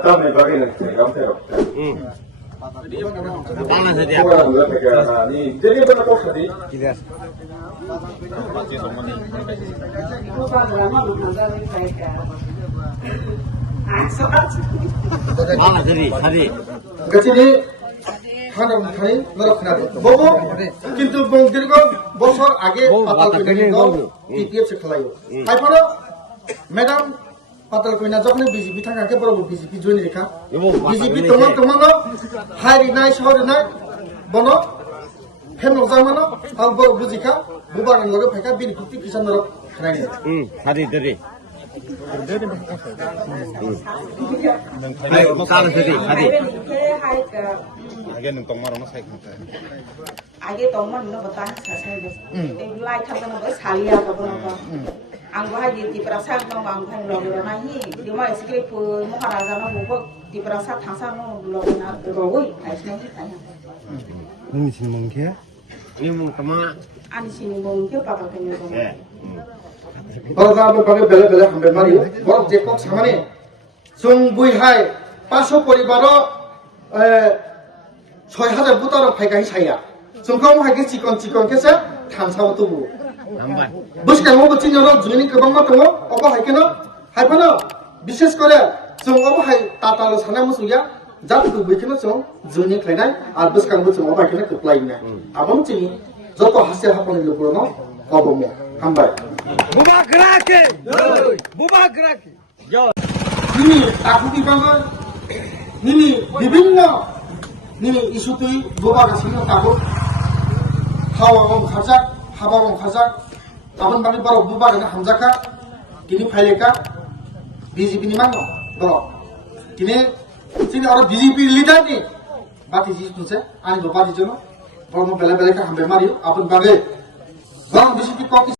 Kami bagian dari kami Panas saja. Ini jadi berapa kos tadi? Tidak. Panas tadi. Kecil খানার খাই নরখানা ববো কিন্তু দীর্ঘ বছর আগে পাতাল কইনা টিপিএফ সে খেলাইও তাইপরে ম্যাডাম পাতাল কইনা যখন বিজেপি থাকাকে বড় বিজেপি জয়েন রেখা বিজেপি তোমার হাইরি নাই শহরে নাই বন ফেম জামানো আল বড় বুজিখা বুবান লগে ফেকা বিন কুতি কিষান নরক খানাইনি Hari. Panas tadi. Agen tong marana sai khata Age tongman no bata sai des lai thap no ba salia ba no ang ba ji ti prasa no ang khang lo na hi di ma script maharaja no bo ti prasa thasa no lo na ro goi ai sai ni ta nung sin mong khe Ini mau kemana? ani sini mong ke pa pa ke no বাজার বাগে বেলে বেলে হামবে মারি বড় যে cock সামনে जों बुइहाय 500 परिबार 6000 बुतार फायगाय साया जोंखौ हायगे चिकन केसे थानसाव तुबु Nampak. बुसकांगो बचिनो जुनि गोबां मा दङ अबा हायकेनो हायफानो बिशेष करे जों अबा हाय ताताल साना मुसुया जात गुबैकेनो जों जुनि खायनाय आर बुसकांगो जों अबा हायकेनो खोख्लायना आबं चिनि जत हासे हापनि लोगोनो अबमो हामबाय Bubagrake. Nini aku dibangun nini bibinno nini isutui boba gasino tabu hawa om khajak haba om khajak abon bani baro boba gana hamjaka kini phaileka BJP ni manno baro kini sini aro BJP leader ni bati jis tunse ani boba di jono baro bela bela ka hambe mari abon bage bang BJP ko